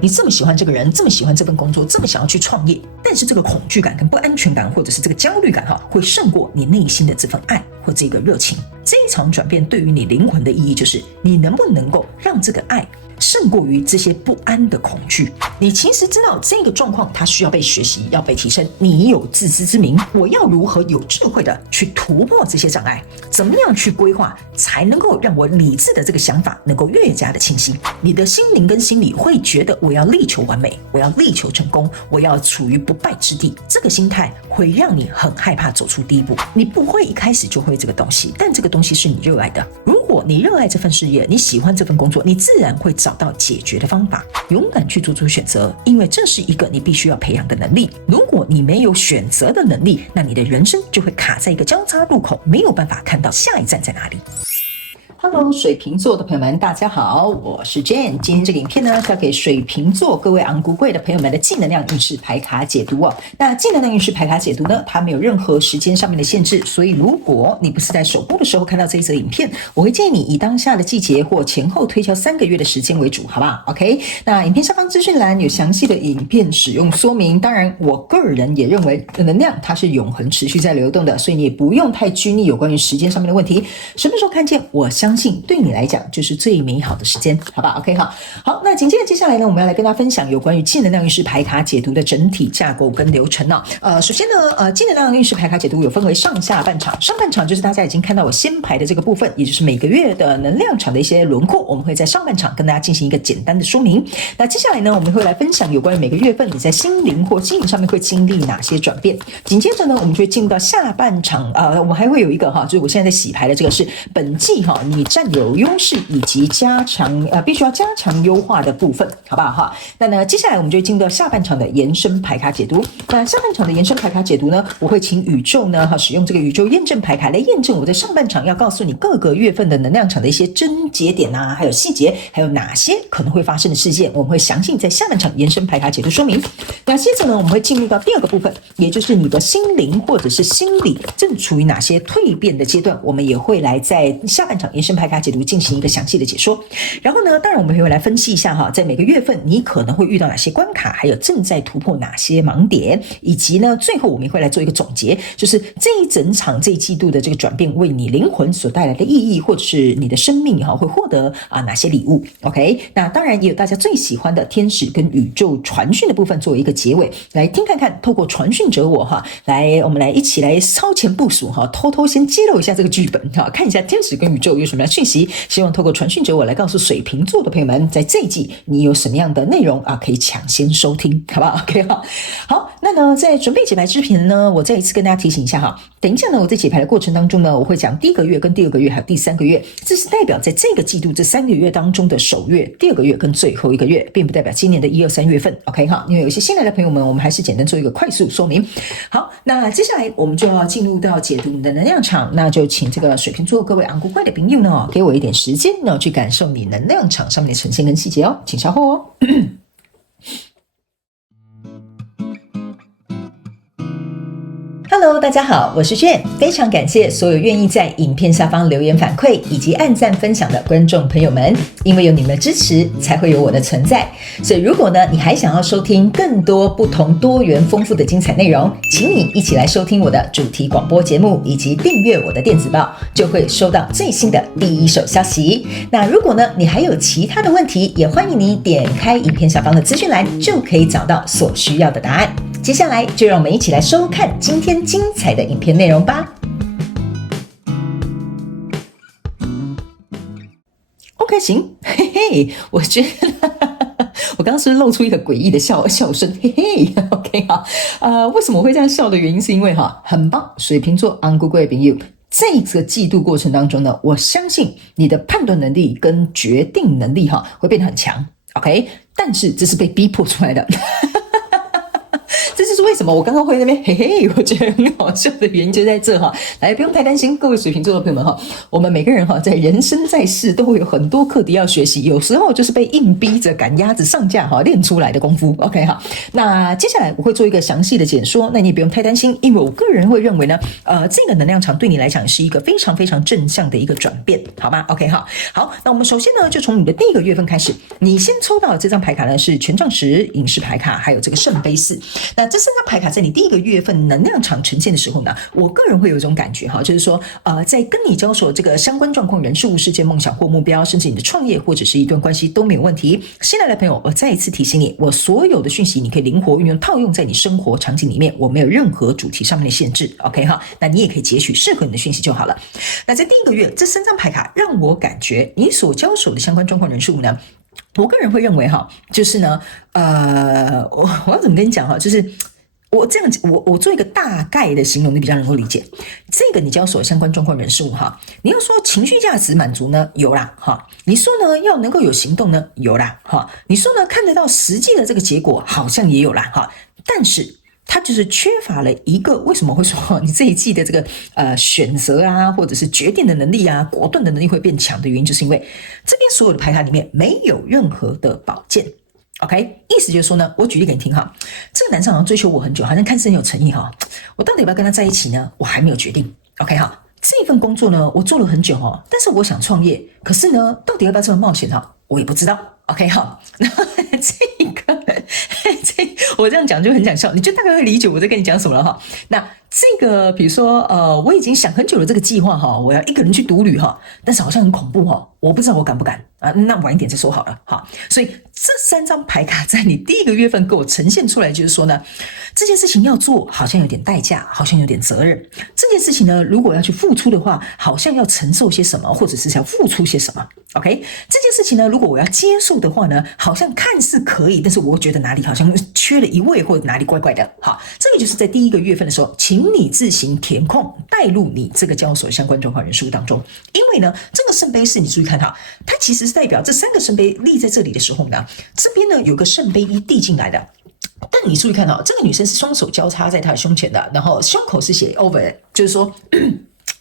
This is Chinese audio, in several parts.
你这么喜欢这个人，这么喜欢这份工作，这么想要去创业，但是这个恐惧感跟不安全感，或者是这个焦虑感会胜过你内心的这份爱或这个热情。这一场转变对于你灵魂的意义，就是你能不能够让这个爱胜过于这些不安的恐惧。你其实知道这个状况它需要被学习，要被提升，你有自知之明，我要如何有智慧的去突破这些障碍，怎么样去规划才能够让我理智的这个想法能够越加的清晰。你的心灵跟心理会觉得我要力求完美，我要力求成功，我要处于不败之地，这个心态会让你很害怕走出第一步。你不会一开始就会这个东西，但这个东西是你热爱的。如果你热爱这份事业，你喜欢这份工作，你自然会找到解决的方法，勇敢去做出选择，因为这是一个你必须要培养的能力。如果你没有选择的能力，那你的人生就会卡在一个交叉路口，没有办法看到下一站在哪里。Hello， 水瓶座的朋友们，大家好，我是 Jane。今天这个影片呢，是要给水瓶座各位昂古贵的朋友们的正能量运势牌卡解读哦。那正能量运势牌卡解读呢，它没有任何时间上面的限制，所以如果你不是在首播的时候看到这一则影片，我会建议你以当下的季节或前后推敲3个月的时间为主，好不好 ？OK。那影片下方资讯栏有详细的影片使用说明。当然，我个人也认为能量它是永恒持续在流动的，所以你也不用太拘泥有关于时间上面的问题。什么时候看见，我相信对你来讲就是最美好的时间，好吧 ？OK 好，那紧接着接下来呢，我们要来跟大家分享有关于正能量运势牌卡解读的整体架构跟流程首先呢，正能量运势牌卡解读有分为上下半场，上半场就是大家已经看到我先排的这个部分，也就是每个月的能量场的一些轮廓，我们会在上半场跟大家进行一个简单的说明。那接下来呢，我们会来分享有关于每个月份你在心灵或经营上面会经历哪些转变。紧接着呢，我们就会进入到下半场，我们还会有一个就是我现在在洗牌的这个是本季你占有优势以及必须要加强优化的部分，好不好那呢，接下来我们就会进入到下半场的延伸牌卡解读。那下半场的延伸牌卡解读呢，我会请宇宙呢使用这个宇宙验证牌卡来验证我在上半场要告诉你各个月份的能量场的一些症结点还有细节，还有哪些可能会发生的事件，我们会详细在下半场延伸牌卡解读说明。那接着呢，我们会进入到第二个部分，也就是你的心灵或者是心理正处于哪些蜕变的阶段，我们也会来在下半场延伸牌卡解读进行一个详细的解说。然后呢，当然我们会来分析一下在每个月份你可能会遇到哪些关卡，还有正在突破哪些盲点，以及呢最后我们会来做一个总结，就是这一整场这一季度的这个转变为你灵魂所带来的意义，或者是你的生命会获得哪些礼物。 OK， 那当然也有大家最喜欢的天使跟宇宙传讯的部分作为一个结尾，来听看看透过传讯者我我们来一起来超前部署偷偷先揭露一下这个剧本看一下天使跟宇宙有什么样的讯息，希望透过传讯者我来告诉水瓶座的朋友们，在这一季你有什么样的内容可以抢先收听，好不好 ？OK 好，那呢在准备解牌之前呢，我再一次跟大家提醒一下等一下呢我在解牌的过程当中呢，我会讲第一个月跟第二个月还有第3个月，这是代表在这个季度这3个月当中的首月、第2个月跟最后1个月，并不代表今年的1、2、3月份 OK 因为有一些新来的朋友们，我们还是简单做一个快速说明。好，那接下来我们就要进入到解读你的能量场，那就请这个水瓶座各位昂古怪的朋友呢，给我一点时间呢，去感受你能量场上面的呈现跟细节请稍后Hello， 大家好，我是Jane，非常感谢所有愿意在影片下方留言反馈以及按赞分享的观众朋友们，因为有你们的支持，才会有我的存在。所以如果呢，你还想要收听更多不同多元丰富的精彩内容，请你一起来收听我的主题广播节目，以及订阅我的电子报，就会收到最新的第一手消息。那如果呢，你还有其他的问题，也欢迎你点开影片下方的资讯栏，就可以找到所需要的答案。接下来就让我们一起来收看今天精彩的影片内容吧。OK， 行，嘿嘿，我觉得我刚刚是露出一个诡异的笑声，嘿嘿 ，OK 为什么我会这样笑的原因是因为很棒，水瓶座昂古贵的朋友，这个季度过程当中呢，我相信你的判断能力跟决定能力会变得很强 ，OK， 但是这是被逼迫出来的。这就是为什么我刚刚会在那边嘿嘿，我觉得很好笑的原因就在这哈。来，不用太担心，各位水瓶座的朋友们哈，我们每个人哈在人生在世都会有很多课题要学习，有时候就是被硬逼着赶鸭子上架哈练出来的功夫。OK 哈，那接下来我会做一个详细的解说，那你也不用太担心，因为我个人会认为呢，这个能量场对你来讲是一个非常非常正向的一个转变，好吗 ？OK 哈，好，那我们首先呢就从你的第一个月份开始，你先抽到的这张牌卡呢是权杖10、隐士牌卡，还有这个圣杯4。那这3张牌卡在你第一个月份能量场呈现的时候呢，我个人会有一种感觉哈，就是说在跟你交手这个相关状况、人事物、事件、梦想或目标，甚至你的创业或者是一段关系都没有问题。新来的朋友，我再一次提醒你，我所有的讯息你可以灵活运用套用在你生活场景里面，我没有任何主题上面的限制。OK 哈，那你也可以截取适合你的讯息就好了。那在第一个月，这3张牌卡让我感觉你所交手的相关状况、人事物呢，我个人会认为哈，就是呢，我要怎么跟你讲哈，就是我这样我做一个大概的形容，你比较能够理解。这个你交手相关状况、人事物哈，你要说情绪价值满足呢，有啦哈；你说呢要能够有行动呢，有啦哈；你说呢看得到实际的这个结果，好像也有啦哈。但是它就是缺乏了一个，为什么会说你这一季的这个选择啊，或者是决定的能力啊，果断的能力会变强的原因，就是因为这边所有的牌卡里面没有任何的宝剑。OK， 意思就是说呢，我举例给你听哈，这个男生好像追求我很久，好像看似很有诚意哈，我到底要不要跟他在一起呢？我还没有决定。OK 哈，这份工作呢，我做了很久哈，但是我想创业，可是呢，到底要不要这么冒险哈？我也不知道。OK 哈，那我这样讲就很想笑，你就大概会理解我在跟你讲什么了哈。那这个比如说我已经想很久了这个计划哈，我要一个人去独旅哈，但是好像很恐怖哈，我不知道我敢不敢啊，那晚一点再说好了哈。所以这3张牌卡在你第一个月份给我呈现出来，就是说呢，这件事情要做好像有点代价，好像有点责任。这件事情呢，如果要去付出的话，好像要承受些什么，或者是要付出些什么。OK， 这件事情呢，如果我要接受的话呢，好像看似可以，但是我觉得哪里好像缺了一位，或者哪里怪怪的。好，这个就是在第一个月份的时候，请你自行填空带入你这个交手相关状况人数当中。因为呢，这个圣杯4你注意看哈，它其实是代表这3个圣杯立在这里的时候呢，这边呢有个圣杯1递进来的。但你注意看哈，这个女生是双手交叉在她的胸前的，然后胸口是写 over， 就是说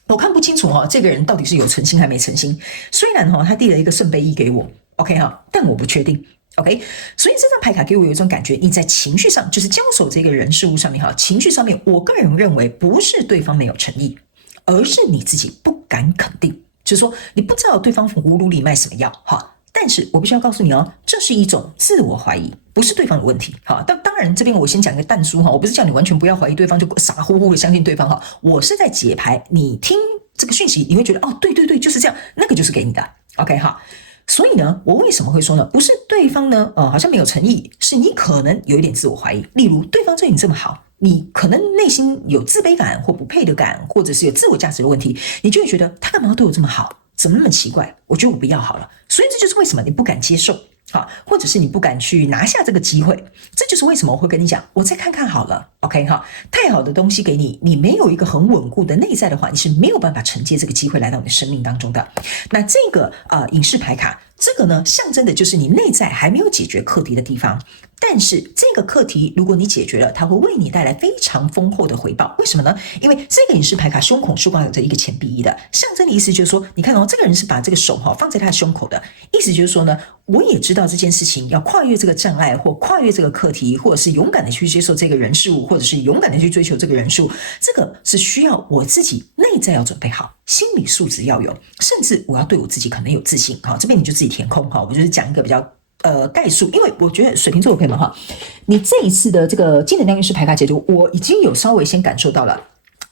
我看不清楚哈，这个人到底是有诚心还没诚心。虽然哈，他递了一个圣杯1给我 ，OK 哈，但我不确定。OK， 所以这张牌卡给我有一种感觉，你在情绪上，就是交手这个人事物上面哈，情绪上面，我个人认为不是对方没有诚意，而是你自己不敢肯定，就是说你不知道对方葫芦里卖什么药哈。但是我必须要告诉你哦，这是一种自我怀疑，不是对方的问题哈。当然这边我先讲一个但书哈，我不是叫你完全不要怀疑对方，就傻乎乎的相信对方哈。我是在解牌，你听这个讯息，你会觉得哦，对对对，就是这样，那个就是给你的 ，OK 哈。所以呢，我为什么会说呢？不是对方呢，好像没有诚意，是你可能有一点自我怀疑。例如，对方对你这么好，你可能内心有自卑感或不配得感，或者是有自我价值的问题，你就会觉得他干嘛要对我这么好？怎么那么奇怪？我觉得我不要好了。所以这就是为什么你不敢接受。好，或者是你不敢去拿下这个机会，这就是为什么我会跟你讲，我再看看好了 ，OK 哈，太好的东西给你，你没有一个很稳固的内在的话，你是没有办法承接这个机会来到你的生命当中的。那这个隐士牌卡，这个呢象征的就是你内在还没有解决课题的地方。但是这个课题如果你解决了，它会为你带来非常丰厚的回报。为什么呢？因为这个隐士牌卡胸口是挂着一个钱币1的，象征的意思就是说，你看哦，这个人是把这个手放在他的胸口的，意思就是说呢，我也知道这件事情要跨越这个障碍，或跨越这个课题，或者是勇敢的去接受这个人事物，或者是勇敢的去追求这个人事物，这个是需要我自己内在要准备好，心理素质要有，甚至我要对我自己可能有自信。好，这边你就自己填空哈，我就是讲一个比较概述，因为我觉得水瓶座的朋友们哈，你这一次的这个金能量运势牌卡解读，我已经有稍微先感受到了。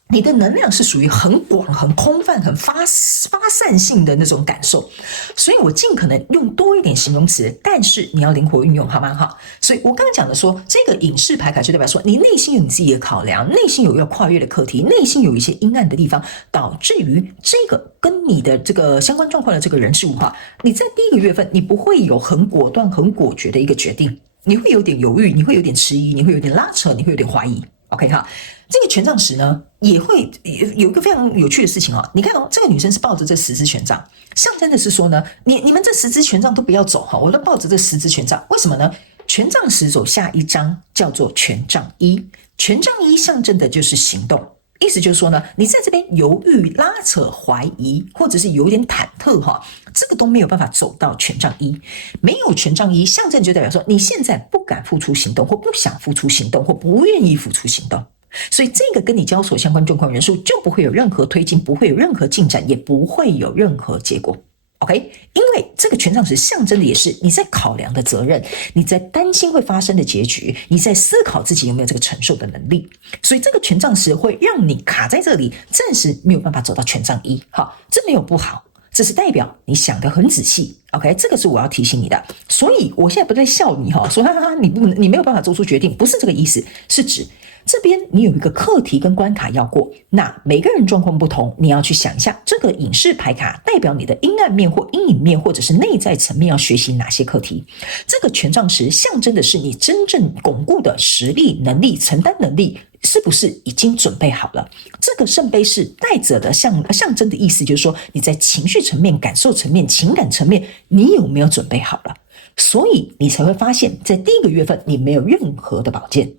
你的能量是属于很广、很空泛、很发散性的那种感受，所以我尽可能用多一点形容词，但是你要灵活运用，好吗？好，所以我刚刚讲的说，这个隐士牌卡就代表说，你内心有你自己的考量，内心有要跨越的课题，内心有一些阴暗的地方，导致于这个跟你的这个相关状况的这个人事物哈，你在第一个月份，你不会有很果断、很果决的一个决定，你会有点犹豫，你会有点迟疑，你会有点拉扯，你会有点怀疑。OK 哈，这个权杖10呢，也会有一个非常有趣的事情哦。你看哦，这个女生是抱着这10支权杖，象征的是说呢，你们这10支权杖都不要走哈，我都抱着这10支权杖，为什么呢？权杖十走下一张叫做权杖一，权杖一象征的就是行动。意思就是说呢，你在这边犹豫、拉扯、怀疑，或者是有点忐忑这个都没有办法走到权杖一。没有权杖一，象征就代表说你现在不敢付出行动，或不想付出行动，或不愿意付出行动。所以这个跟你交所相关状况人数就不会有任何推进，不会有任何进展，也不会有任何结果。OK， 因为这个权杖十象征的也是你在考量的责任，你在担心会发生的结局，你在思考自己有没有这个承受的能力，所以这个权杖十会让你卡在这里，暂时没有办法走到权杖一。好，这没有不好，这是代表你想得很仔细。OK， 这个是我要提醒你的。所以我现在不在笑你说哈哈你没有办法做出决定，不是这个意思，是指这边你有一个课题跟关卡要过，那每个人状况不同，你要去想一下这个隐士牌卡代表你的阴暗面或阴影面，或者是内在层面要学习哪些课题。这个权杖十象征的是你真正巩固的实力、能力、承担能力是不是已经准备好了。这个圣杯是带着的象征的意思，就是说你在情绪层面、感受层面、情感层面，你有没有准备好了？所以你才会发现在第一个月份你没有任何的宝剑。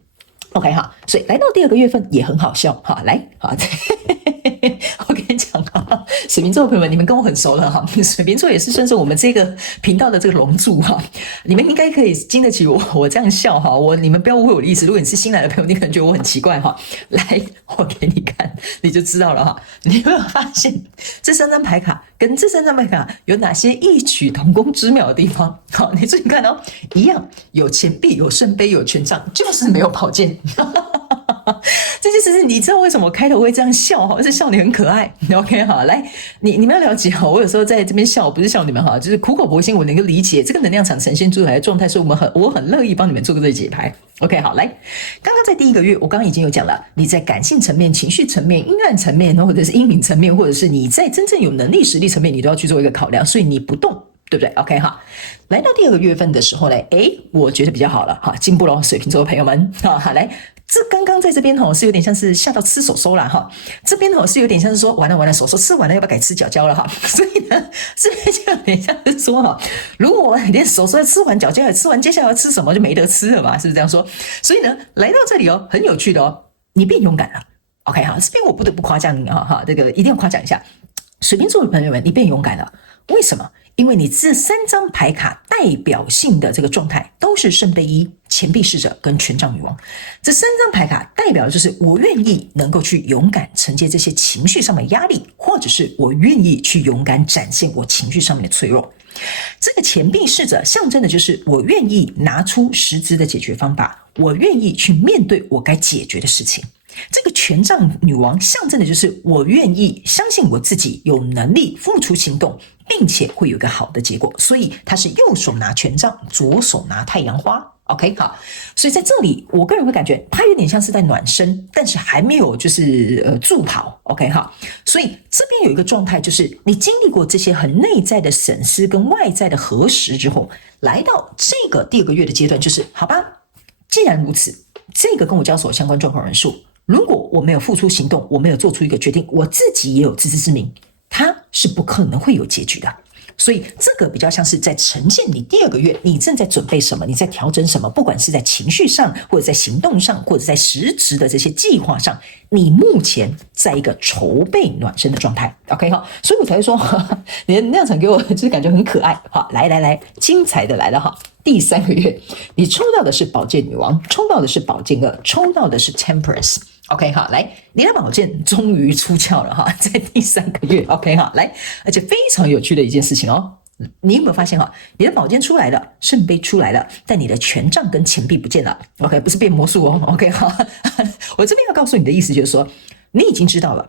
OK 哈，所以来到第二个月份也很好笑哈，来哈，我跟你讲哈，水瓶座的朋友们，你们跟我很熟了哈，水瓶座也是算是我们这个频道的这个龙柱哈，你们应该可以经得起我这样笑哈，你们不要误会我的意思，如果你是新来的朋友，你可能觉得我很奇怪哈，来，我给你看，你就知道了哈，你有没有发现这三张牌卡跟这三张牌卡有哪些异曲同工之妙的地方？好，你注意看哦，一样有钱币、有圣杯、有权杖，就是没有宝剑。这件事是你知道为什么我开头会这样笑哈，是笑你很可爱 OK 好，来你们要了解哈，我有时候在这边笑不是笑你们哈，就是苦口婆心我能够理解这个能量场呈现出来的状态，所以我很乐意帮你们做这个解牌 OK 好，来刚刚在第一个月我刚刚已经有讲了，你在感性层面、情绪层面、阴暗层面，或者是阴影层面，或者是你在真正有能力实力层面，你都要去做一个考量，所以你不动对不对 OK 哈，来到第二个月份的时候呢，我觉得比较好了哈，进步了水瓶座的朋友们好来，这刚刚在这边是有点像是吓到吃手手啦哈，这边是有点像是说完了手手吃完了要不要改吃脚胶了哈，所以呢这边就有点像是说如果我连手手吃完脚胶也吃完，接下来要吃什么就没得吃了嘛，是不是这样说？所以呢来到这里很有趣的你变勇敢了 OK 哈，这边我不得不夸奖你哈，这个一定要夸奖一下水瓶座的朋友们，你变勇敢了，为什么？因为你这三张牌卡代表性的这个状态都是圣杯一、钱币侍者跟权杖女王，这三张牌卡代表的就是我愿意能够去勇敢承接这些情绪上面的压力，或者是我愿意去勇敢展现我情绪上面的脆弱。这个钱币侍者象征的就是我愿意拿出实质的解决方法，我愿意去面对我该解决的事情。这个权杖女王象征的就是我愿意相信我自己有能力付出行动，并且会有一个好的结果，所以她是右手拿权杖，左手拿太阳花 OK 好，所以在这里我个人会感觉她有点像是在暖身，但是还没有就是助跑 OK 好，所以这边有一个状态，就是你经历过这些很内在的审视跟外在的核实之后，来到这个第二个月的阶段，就是好吧，既然如此，这个跟我交手相关状况人数，如果我没有付出行动，我没有做出一个决定，我自己也有自知之明，它是不可能会有结局的。所以这个比较像是在呈现你第二个月你正在准备什么，你在调整什么，不管是在情绪上，或者在行动上，或者在实质的这些计划上，你目前在一个筹备暖身的状态 OK 哈，所以我才会说你的能量场给我就是感觉很可爱。好，来精彩的来了哈，第三个月你抽到的是宝剑女王，抽到的是宝剑二，抽到的是 Temperance OK 好，来你的宝剑终于出鞘了哈，在第三个月 OK 好，来而且非常有趣的一件事情你有没有发现你的宝剑出来了，圣杯出来了，但你的权杖跟钱币不见了 OK 不是变魔术OK 好我这边要告诉你的意思就是说，你已经知道了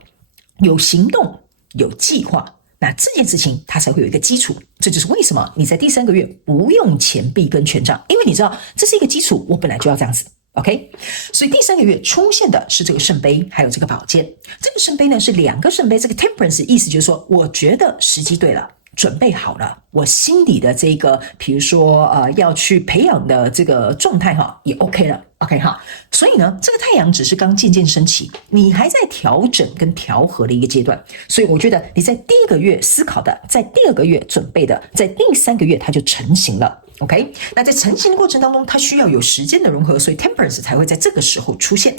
有行动有计划，那这件事情它才会有一个基础，这就是为什么你在第三个月不用钱币跟权杖，因为你知道这是一个基础，我本来就要这样子OK， 所以第三个月出现的是这个圣杯，还有这个宝剑。这个圣杯呢是两个圣杯，这个 Temperance 意思就是说，我觉得时机对了，准备好了，我心里的这个，比如说要去培养的这个状态也 OK 了 OK 哈。所以呢，这个太阳只是刚渐渐升起，你还在调整跟调和的一个阶段。所以我觉得你在第一个月思考的，在第二个月准备的，在第三个月它就成型了。OK， 那在成型的过程当中，它需要有时间的融合，所以 Temperance 才会在这个时候出现。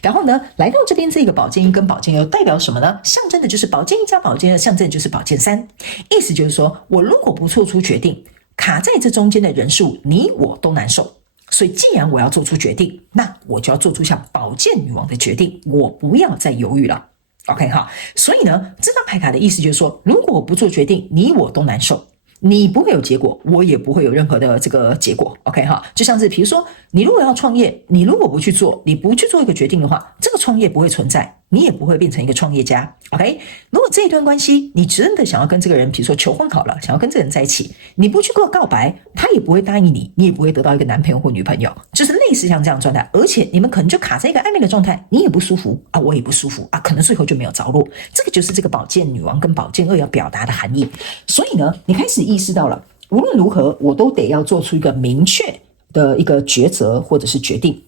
然后呢，来到这边这个宝剑一跟宝剑二代表什么呢？象征的就是宝剑一加宝剑二，象征的就是宝剑三。意思就是说，我如果不做出决定，卡在这中间的人数，你我都难受。所以既然我要做出决定，那我就要做出像宝剑女王的决定，我不要再犹豫了。OK 哈，所以呢，这张牌卡的意思就是说，如果我不做决定，你我都难受。你不会有结果，我也不会有任何的这个结果 ，OK 哈，就像是比如说，你如果要创业，你如果不去做，你不去做一个决定的话，这个创业不会存在，你也不会变成一个创业家 ，OK。如果这一段关系你真的想要跟这个人，比如说求婚好了，想要跟这个人在一起，你不去告白，他也不会答应你，你也不会得到一个男朋友或女朋友，就是类似像这样的状态，而且你们可能就卡在一个暧昧的状态，你也不舒服啊，我也不舒服啊，可能最后就没有着落。这个就是这个宝剑女王跟宝剑二要表达的含义。所以呢，你开始意识到了，无论如何，我都得要做出一个明确的一个抉择或者是决定。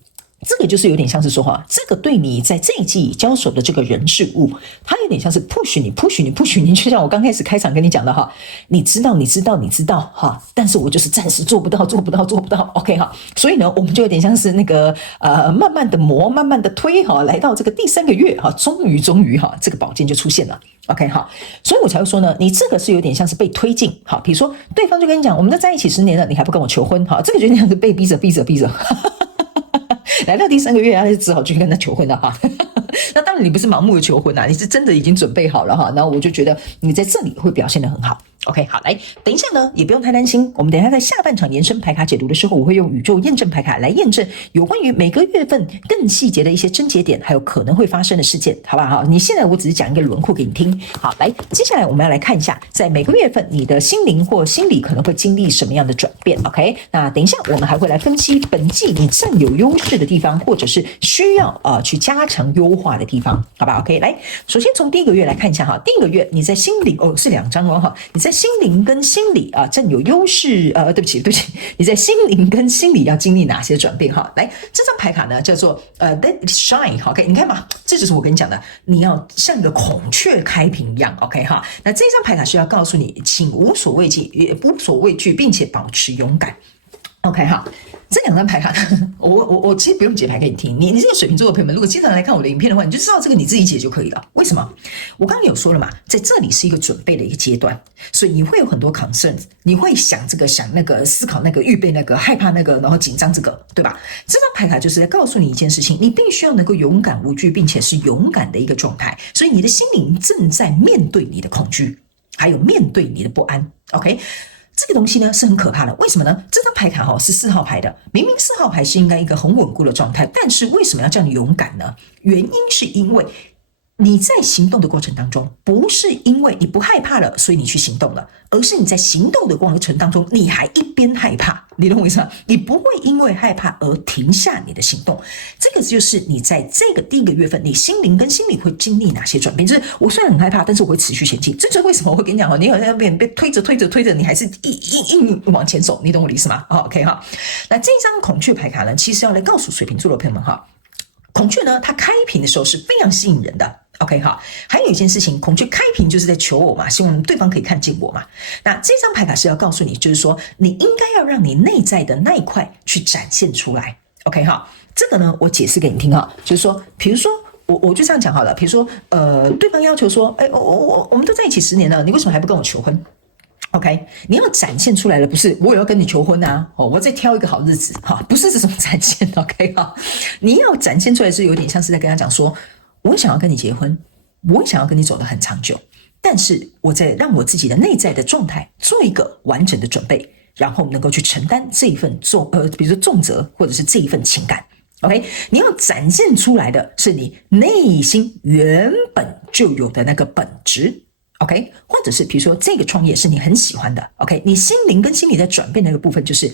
这个就是有点像是说哈，这个对你在这一季交手的这个人事物，它有点像是 push 你，就像我刚开始开场跟你讲的哈，你知道哈，但是我就是暂时做不到 ，OK 哈，所以呢，我们就有点像是那个慢慢的磨，慢慢的推哈，来到这个第3个月哈，终于哈，这个宝剑就出现了。OK 哈，所以我才会说呢，你这个是有点像是被推进，好，比如说对方就跟你讲，我们都在一起10年了，你还不跟我求婚，好，这个就有点像是被逼着，来到第3个月，他就只好去跟他求婚了哈。那当然你不是盲目的求婚啊，你是真的已经准备好了哈。然后我就觉得你在这里会表现得很好。OK， 好，来，等一下呢，也不用太担心。我们等一下在下半场延伸牌卡解读的时候，我会用宇宙验证牌卡来验证有关于每个月份更细节的一些症结点，还有可能会发生的事件，好不好？你现在我只是讲一个轮廓给你听。好，来，接下来我们要来看一下，在每个月份你的心灵或心理可能会经历什么样的转变。OK， 那等一下我们还会来分析本季你占有优势的地方，或者是需要去加强优化的地方，好吧 ？OK， 来，首先从第1个月来看一下哈，第1个月你在心灵是2张哈，你在心灵跟心理占有优势对不起，你在心灵跟心理要经历哪些转变哈？来，这张牌卡呢叫做Let it shine， OK， 你看嘛，这就是我跟你讲的，你要像一个孔雀开屏一样 ，OK 哈？那这张牌卡是要告诉你，请无所畏惧，并且保持勇敢 ，OK 哈？这2张牌卡，我其实不用解牌给你听，你这个水瓶座的朋友们，如果经常来看我的影片的话，你就知道这个你自己解就可以了。为什么？我刚刚有说了嘛，在这里是一个准备的一个阶段，所以你会有很多 concerns， 你会想这个想那个，思考那个，预备那个，害怕那个，然后紧张这个，对吧？这张牌卡就是在告诉你一件事情，你必须要能够勇敢无惧，并且是勇敢的一个状态，所以你的心灵正在面对你的恐惧，还有面对你的不安 ，OK。这个东西呢是很可怕的，为什么呢？这张牌卡是4号牌的，明明4号牌是应该一个很稳固的状态，但是为什么要叫你勇敢呢？原因是因为你在行动的过程当中，不是因为你不害怕了，所以你去行动了，而是你在行动的过程当中，你还一边害怕，你懂我意思吗？你不会因为害怕而停下你的行动。这个就是你在这个第1个月份，你心灵跟心理会经历哪些转变？就是我虽然很害怕，但是我会持续前进。这就是为什么我会跟你讲，你好像被推着，你还是硬往前走，你懂我的意思吗？OK 哈。那这张孔雀牌卡呢，其实要来告诉水瓶座的朋友们哈，孔雀呢，它开屏的时候是非常吸引人的。OK 好，还有一件事情，孔雀开屏就是在求偶嘛，希望对方可以看见我嘛。那这张牌卡是要告诉你，就是说你应该要让你内在的那一块去展现出来。OK 好，这个呢我解释给你听哈，就是说，比如说我就这样讲好了，比如说对方要求说，我们都在一起10年了，你为什么还不跟我求婚？OK， 你要展现出来的不是我也要跟你求婚啊，我再挑一个好日子哈，不是这种展现 ，OK 哈，你要展现出来是有点像是在跟他讲说，我想要跟你结婚，我想要跟你走得很长久，但是我在让我自己的内在的状态做一个完整的准备，然后能够去承担这一份比如说重责或者是这一份情感。OK， 你要展现出来的是你内心原本就有的那个本质。OK， 或者是比如说这个创业是你很喜欢的 ，OK， 你心灵跟心理在转变的那个部分，就是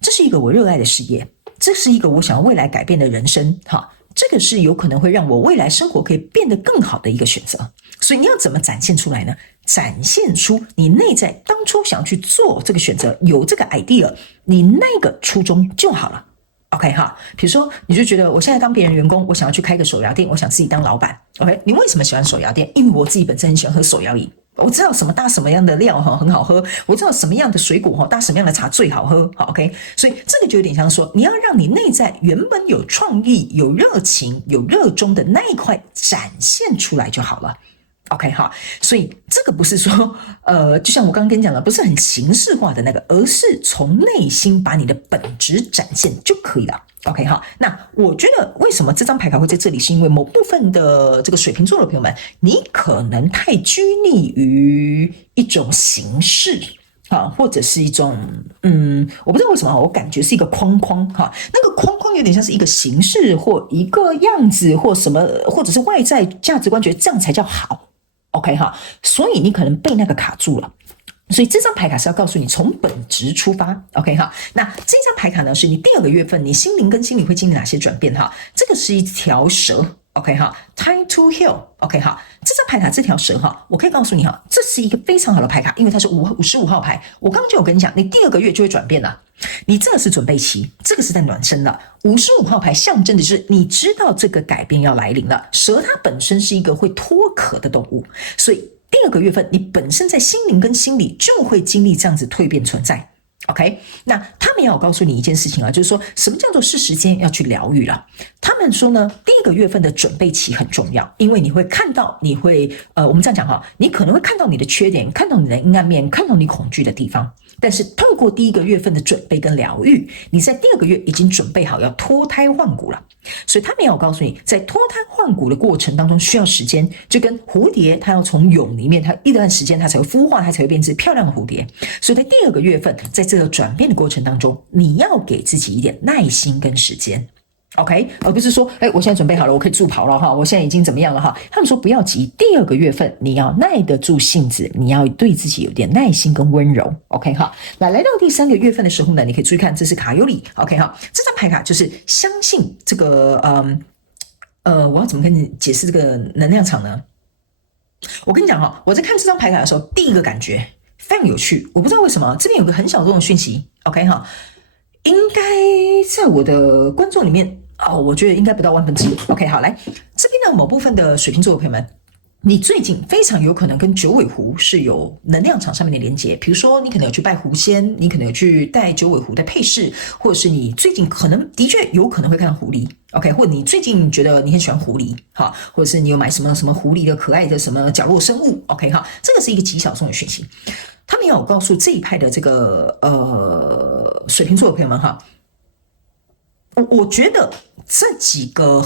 这是一个我热爱的事业，这是一个我想要未来改变的人生，哈，这个是有可能会让我未来生活可以变得更好的一个选择。所以你要怎么展现出来呢？展现出你内在当初想要去做这个选择，有这个 idea， 你那个初衷就好了。OK 哈，比如说你就觉得我现在当别人员工，我想要去开个手摇店，我想自己当老板。OK， 你为什么喜欢手摇店？因为我自己本身很喜欢喝手摇饮。我知道什么搭什么样的料哈很好喝，我知道什么样的水果哈搭什么样的茶最好喝，好 OK， 所以这个就有点像说，你要让你内在原本有创意、有热情、有热衷的那一块展现出来就好了。OK 哈，所以这个不是说就像我刚刚跟你讲的，不是很形式化的那个，而是从内心把你的本质展现就可以了。OK 哈，那我觉得为什么这张牌卡会在这里，是因为某部分的这个水瓶座的朋友们，你可能太拘泥于一种形式啊，或者是一种我不知道为什么，我感觉是一个框框哈，那个框框有点像是一个形式或一个样子或什么，或者是外在价值观，觉得这样才叫好。OK 哈，所以你可能被那个卡住了。所以这张牌卡是要告诉你从本质出发 ，OK 哈。那这张牌卡呢，是你第2个月份你心灵跟心理会经历哪些转变哈？这个是一条蛇 ，OK 哈 ，Time to heal，OK 哈。这张牌卡这条蛇哈，我可以告诉你哈，这是一个非常好的牌卡，因为它是55号牌。我刚刚就有跟你讲，你第2个月就会转变了。你这个是准备期，这个是在暖身了。55号牌象征的是你知道这个改变要来临了。蛇它本身是一个会脱壳的动物，所以第2个月份你本身在心灵跟心理就会经历这样子蜕变存在。OK， 那他们要告诉你一件事情啊，就是说什么叫做是时间要去疗愈了。他们说呢，第1个月份的准备期很重要，因为你会看到，你会我们这样讲哈，你可能会看到你的缺点，看到你的阴暗面，看到你恐惧的地方。但是透过第1个月份的准备跟疗愈，你在第2个月已经准备好要脱胎换骨了。所以他们要告诉你，在脱胎换骨的过程当中需要时间，就跟蝴蝶它要从蛹里面，它一段时间它才会孵化，它才会变成漂亮的蝴蝶。所以在第2个月份，在这个转变的过程当中，你要给自己一点耐心跟时间。OK， 而不是说，我现在准备好了，我可以助跑了哈，我现在已经怎么样了哈？他们说不要急，第2个月份你要耐得住性子，你要对自己有点耐心跟温柔。OK 哈，那来到第3个月份的时候呢，你可以注意看，这是卡尤里。OK 哈，这张牌卡就是相信这个我要怎么跟你解释这个能量场呢？我跟你讲哈，我在看这张牌卡的时候，第一个感觉非常有趣，我不知道为什么这边有个很小众的讯息。OK 哈，应该在我的观众里面。我觉得应该不到1/1000。OK， 好，来这边呢，某部分的水瓶座的朋友们，你最近非常有可能跟九尾狐是有能量场上面的连接。比如说，你可能有去拜狐仙，你可能有去带九尾狐的配饰，或者是你最近可能的确有可能会看到狐狸。OK， 或者你最近觉得你很喜欢狐狸，哈，或者是你有买什么狐狸的可爱的什么角落生物。OK， 哈，这个是一个极小众的讯息。他们要告诉这一派的这个水瓶座的朋友们哈。我觉得这几个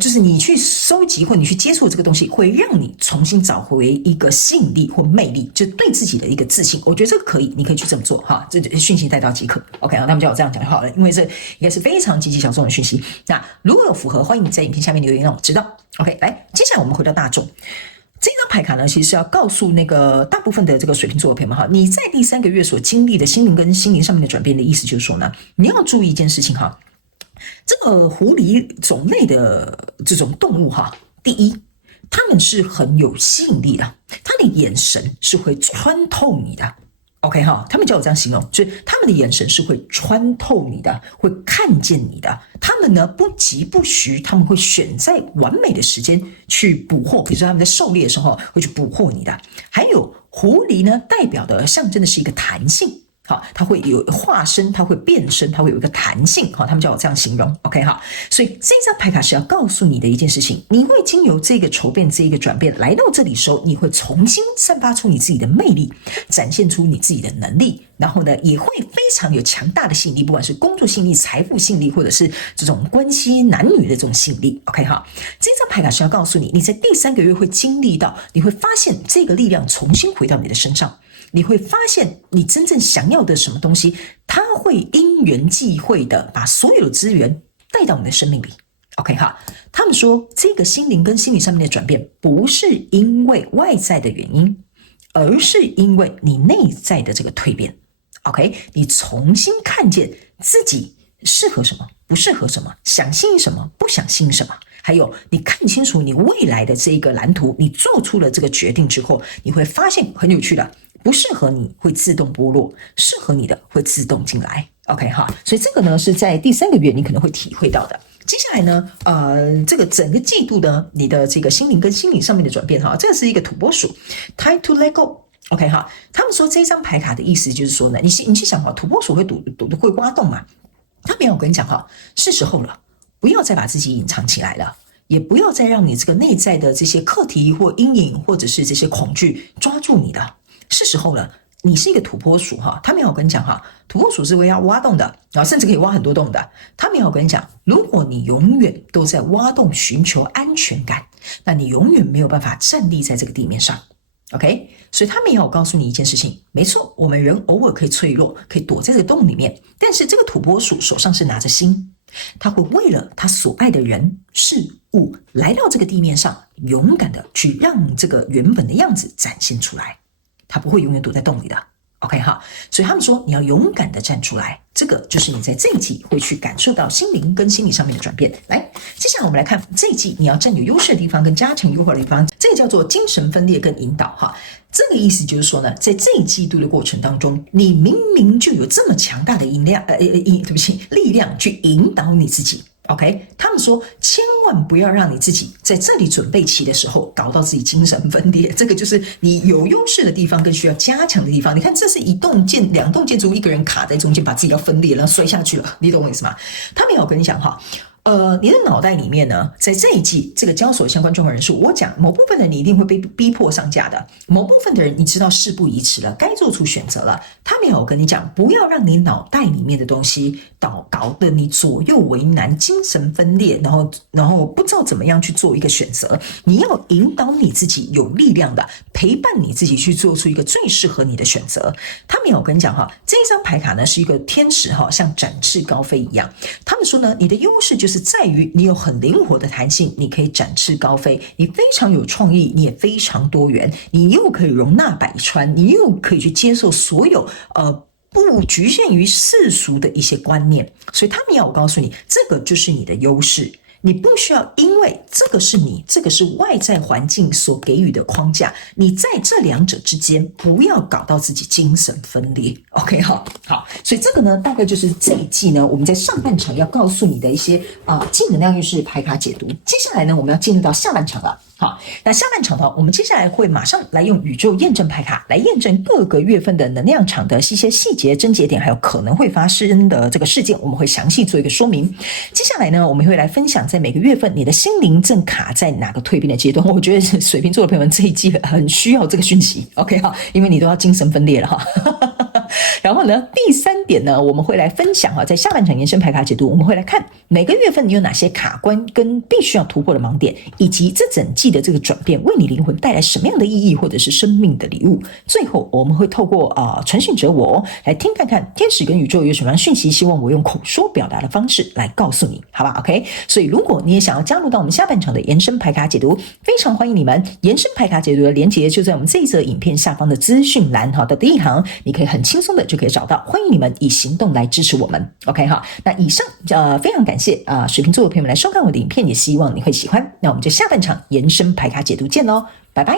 就是你去收集或你去接触这个东西，会让你重新找回一个吸引力或魅力，就对自己的一个自信。我觉得这个可以，你可以去这么做哈，这讯息带到即可。OK， 他们叫我这样讲就好了，因为这应该是非常极其小众的讯息。那如果有符合，欢迎你在影片下面留言让我知道。OK， 来，接下来我们回到大众。这张牌卡呢，其实是要告诉那个大部分的这个水瓶座的朋友们哈，你在第3个月所经历的心灵跟心灵上面的转变的意思就是说呢，你要注意一件事情哈。这个狐狸种类的这种动物哈，第一，他们是很有吸引力的，他的眼神是会穿透你的。OK 哈，他们叫我这样形容，就是他们的眼神是会穿透你的，会看见你的。他们呢不疾不徐，他们会选在完美的时间去捕获，比如说他们在狩猎的时候会去捕获你的。还有狐狸呢，代表的象征的是一个弹性。好，它会有化身，它会变身，它会有一个弹性。好，他们叫我这样形容。OK 哈，所以这张牌卡是要告诉你的一件事情，你会经由这个筹变，这一个转变来到这里的时候，你会重新散发出你自己的魅力，展现出你自己的能力，然后呢，也会非常有强大的吸引力，不管是工作吸引力、财富吸引力，或者是这种关系男女的这种吸引力。OK 哈，这张牌卡是要告诉你，你在第3个月会经历到，你会发现这个力量重新回到你的身上。你会发现你真正想要的什么东西，它会因缘际会的把所有的资源带到你的生命里。OK 哈，他们说这个心灵跟心理上面的转变不是因为外在的原因，而是因为你内在的这个蜕变。OK， 你重新看见自己适合什么，不适合什么，想吸引什么，不想吸引什么。还有你看清楚你未来的这个蓝图，你做出了这个决定之后，你会发现很有趣的，不适合你会自动剥落，适合你的会自动进来。OK 哈，所以这个呢是在第3个月你可能会体会到的。接下来呢，这个整个季度呢，你的这个心灵跟心理上面的转变哈，这是一个土拨鼠 ，time to let go。OK 哈，他们说这张牌卡的意思就是说呢，你去想哈，土拨鼠会赌的会挖洞嘛？他没有，我跟你讲哈，是时候了，不要再把自己隐藏起来了，也不要再让你这个内在的这些课题或阴影或者是这些恐惧抓住你的，是时候了。你是一个土拨鼠哈，他没有跟你讲哈，土拨鼠是会要挖洞的，然后甚至可以挖很多洞的。他没有跟你讲，如果你永远都在挖洞寻求安全感，那你永远没有办法站立在这个地面上。OK， 所以他们也有告诉你一件事情，没错，我们人偶尔可以脆弱，可以躲在这个洞里面，但是这个土拨鼠手上是拿着心，他会为了他所爱的人事物来到这个地面上，勇敢的去让这个原本的样子展现出来。他不会永远躲在洞里的 ，OK 哈，所以他们说你要勇敢的站出来，这个就是你在这一季会去感受到心灵跟心理上面的转变。来，接下来我们来看这一季你要占有优势的地方跟加强优化的地方，这个叫做精神分裂跟引导哈。这个意思就是说呢，在这一季度的过程当中，你明明就有这么强大的力量去引导你自己。OK， 他们说千万不要让你自己在这里准备期的时候搞到自己精神分裂，这个就是你有优势的地方跟需要加强的地方。你看，这是两栋建筑物，一个人卡在中间，把自己要分裂了，摔下去了，你懂我意思吗？他们有跟你讲哈。你的脑袋里面呢，在这一季这个交所相关状况人数，我讲某部分的你一定会被逼迫上架的，某部分的人你知道事不宜迟了，该做出选择了。他没有跟你讲，不要让你脑袋里面的东西搞得你左右为难，精神分裂，然后不知道怎么样去做一个选择。你要引导你自己有力量的陪伴你自己去做出一个最适合你的选择。他没有跟你讲哈，这一张牌卡呢是一个天使哈，像展翅高飞一样。他们说呢，你的优势就是在于你有很灵活的弹性，你可以展翅高飞，你非常有创意，你也非常多元，你又可以容纳百川，你又可以去接受所有不局限于世俗的一些观念，所以他们要我告诉你，这个就是你的优势。你不需要因为这个是外在环境所给予的框架，你在这两者之间不要搞到自己精神分裂。 OK 好，所以这个呢大概就是这一季呢我们在上半场要告诉你的一些净能量运势牌卡解读。接下来呢我们要进入到下半场了。好，那下半场呢，我们接下来会马上来用宇宙验证牌卡来验证各个月份的能量场的一些细节、症结点，还有可能会发生的这个事件，我们会详细做一个说明。接下来呢，我们会来分享在每个月份你的心灵正卡在哪个蜕变的阶段。我觉得水瓶座的朋友们这一季很需要这个讯息 ，OK 哈，因为你都要精神分裂了哈。然后呢，第三点呢，我们会来分享在下半场延伸牌卡解读，我们会来看每个月份你有哪些卡关跟必须要突破的盲点，以及这整季的这个转变为你灵魂带来什么样的意义或者是生命的礼物。最后我们会透过传讯者我来听看看天使跟宇宙有什么样的讯息，希望我用口说表达的方式来告诉你，好吧 OK。 所以如果你也想要加入到我们下半场的延伸牌卡解读，非常欢迎你们。延伸牌卡解读的连结就在我们这一则影片下方的资讯栏的第一行，你可以很轻松的就可以找到，欢迎你们以行动来支持我们 OK 哈。那以上非常感谢水瓶座的朋友们来收看我的影片，也希望你会喜欢。那我们就下半场延伸牌卡解读见咯，拜拜。